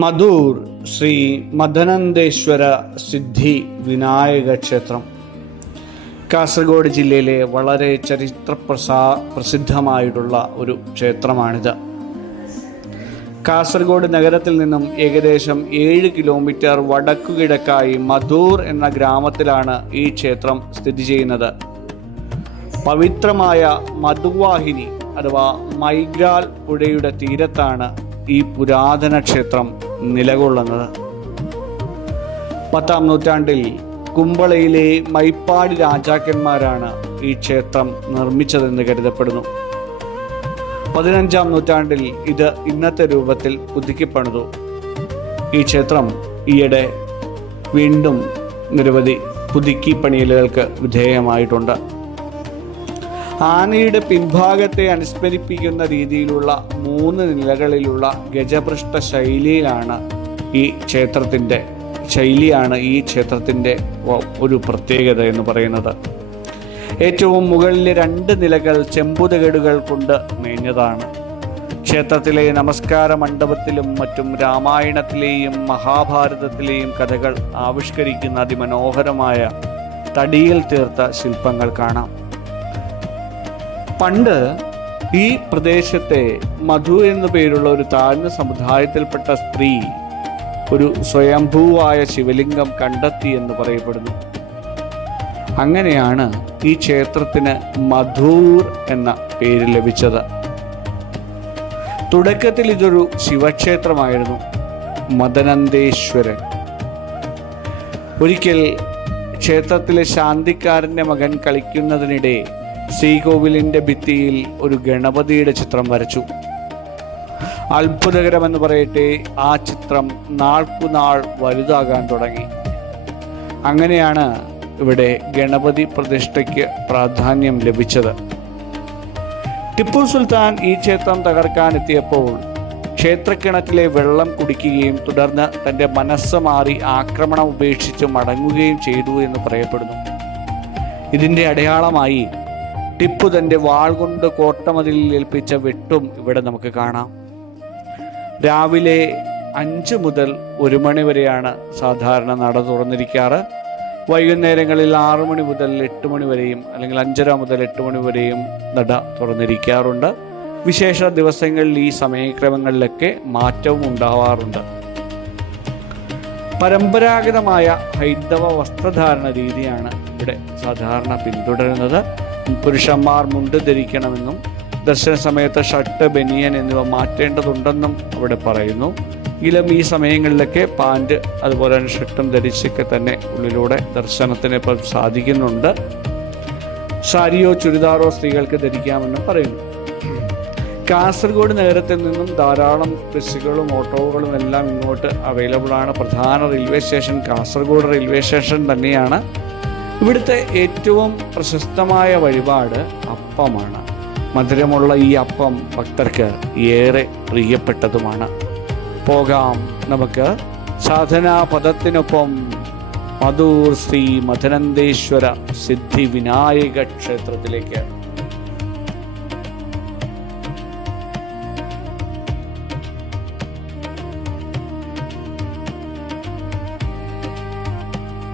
മധൂർ ശ്രീ മദനന്ദേശ്വര സിദ്ധി വിനായക ക്ഷേത്രം കാസർഗോഡ് ജില്ലയിലെ വളരെ പ്രസിദ്ധമായിട്ടുള്ള ഒരു ക്ഷേത്രമാണിത്. കാസർഗോഡ് നഗരത്തിൽ നിന്നും ഏകദേശം 7 കിലോമീറ്റർ വടക്കുകിഴക്കായി മധൂർ എന്ന ഗ്രാമത്തിലാണ് ഈ ക്ഷേത്രം സ്ഥിതി ചെയ്യുന്നത്. പവിത്രമായ മധുവാഹിനി അഥവാ മൈഗ്രാൽ പുഴയുടെ തീരത്താണ് ഈ പുരാതന ക്ഷേത്രം നിലകൊള്ളുന്നത്. 10-ാം നൂറ്റാണ്ടിൽ കുമ്പളയിലെ മൈപ്പാടി രാജാക്കന്മാരാണ് ഈ ക്ഷേത്രം നിർമ്മിച്ചതെന്ന് കരുതപ്പെടുന്നു. 15-ാം നൂറ്റാണ്ടിൽ ഇത് ഇന്നത്തെ രൂപത്തിൽ പുതുക്കിപ്പണിതു. ഈ ക്ഷേത്രം ഈയിടെ വീണ്ടും നിരവധി പുതുക്കിപ്പണിയലുകൾക്ക് വിധേയമായിട്ടുണ്ട്. ആനയുടെ പിൻഭാഗത്തെ അനുസ്മരിപ്പിക്കുന്ന രീതിയിലുള്ള 3 നിലകളിലുള്ള ഗജപൃഷ്ഠ ശൈലിയാണ് ഈ ക്ഷേത്രത്തിൻ്റെ ഒരു പ്രത്യേകത എന്ന് പറയുന്നത്. ഏറ്റവും മുകളിലെ 2 നിലകൾ ചെമ്പുതകിടുകൾ കൊണ്ട് മേഞ്ഞതാണ്. ക്ഷേത്രത്തിലെ നമസ്കാര മണ്ഡപത്തിലും മറ്റും രാമായണത്തിലെയും മഹാഭാരതത്തിലെയും കഥകൾ ആവിഷ്കരിക്കുന്ന അതിമനോഹരമായ തടിയിൽ തീർത്ത ശില്പങ്ങൾ കാണാം. പണ്ട് ഈ പ്രദേശത്തെ മധു എന്നു പേരുള്ള ഒരു താഴ്ന്ന സമുദായത്തിൽപ്പെട്ട സ്ത്രീ ഒരു സ്വയംഭൂവായ ശിവലിംഗം കണ്ടെത്തി എന്ന് പറയപ്പെടുന്നു. അങ്ങനെയാണ് ഈ ക്ഷേത്രത്തിന് മധൂർ എന്ന പേര് ലഭിച്ചത്. തുടക്കത്തിൽ ഇതൊരു ശിവക്ഷേത്രമായിരുന്നു, മദനന്ദേശ്വരൻ. ഒരിക്കൽ ക്ഷേത്രത്തിലെ ശാന്തിക്കാരൻ്റെ മകൻ കളിക്കുന്നതിനിടെ ശ്രീകോവിലിൻ്റെ ഭിത്തിയിൽ ഒരു ഗണപതിയുടെ ചിത്രം വരച്ചു. അത്ഭുതകരമെന്ന് പറയട്ടെ, ആ ചിത്രം നാൾക്കുനാൾ വലുതാകാൻ തുടങ്ങി. അങ്ങനെയാണ് ഇവിടെ ഗണപതി പ്രതിഷ്ഠയ്ക്ക് പ്രാധാന്യം ലഭിച്ചത്. ടിപ്പു സുൽത്താൻ ഈ ക്ഷേത്രം തകർക്കാൻ എത്തിയപ്പോൾ ക്ഷേത്രക്കിണറ്റിലെ വെള്ളം കുടിക്കുകയും തുടർന്ന് തൻ്റെ മനസ്സ് മാറി ആക്രമണം ഉപേക്ഷിച്ച് മടങ്ങുകയും ചെയ്തു എന്ന് പറയപ്പെടുന്നു. ഇതിൻ്റെ അടയാളമായി ടിപ്പു തൻ്റെ വാൾ കൊണ്ട് കോട്ടമതിലിൽ ഏൽപ്പിച്ച വെട്ടും ഇവിടെ നമുക്ക് കാണാം. രാവിലെ 5 മുതൽ 1 മണി വരെയാണ് സാധാരണ നട തുറന്നിരിക്കാറ്. വൈകുന്നേരങ്ങളിൽ 6 മണി മുതൽ 8 മണി വരെയും അല്ലെങ്കിൽ 5:30 മുതൽ 8 മണി വരെയും നട തുറന്നിരിക്കാറുണ്ട്. വിശേഷ ദിവസങ്ങളിൽ ഈ സമയക്രമങ്ങളിലൊക്കെ മാറ്റവും ഉണ്ടാവാറുണ്ട്. പരമ്പരാഗതമായ ഹൈന്ദവ വസ്ത്രധാരണ രീതിയാണ് ഇവിടെ സാധാരണ പിന്തുടരുന്നത്. പുരുഷന്മാർ മുണ്ട് ധരിക്കണമെന്നും ദർശന സമയത്ത് ഷർട്ട്, ബനിയൻ എന്നിവ മാറ്റേണ്ടതുണ്ടെന്നും അവിടെ പറയുന്നു. എങ്കിലും ഈ സമയങ്ങളിലൊക്കെ പാൻറ് അതുപോലെ തന്നെ ഷർട്ടും ധരിച്ചൊക്കെ തന്നെ ഉള്ളിലൂടെ ദർശനത്തിന് ഇപ്പം സാധിക്കുന്നുണ്ട്. സാരിയോ ചുരിദാറോ സ്ത്രീകൾക്ക് ധരിക്കാമെന്നും പറയുന്നു. കാസർഗോഡ് നഗരത്തിൽ നിന്നും ധാരാളം ബസ്സുകളും ഓട്ടോകളും എല്ലാം ഇങ്ങോട്ട് അവൈലബിൾ ആണ്. പ്രധാന railway station Kasaragod railway station തന്നെയാണ്. ഇവിടുത്തെ ഏറ്റവും പ്രശസ്തമായ വഴിപാട് അപ്പമാണ്. മധുരമുള്ള ഈ അപ്പം ഭക്തർക്ക് ഏറെ പ്രിയപ്പെട്ടതുമാണ്. പോകാം നമുക്ക് സാധനാപദത്തിനൊപ്പം മധൂർ ശ്രീ മദനന്ദേശ്വര സിദ്ധി വിനായക ക്ഷേത്രത്തിലേക്ക്.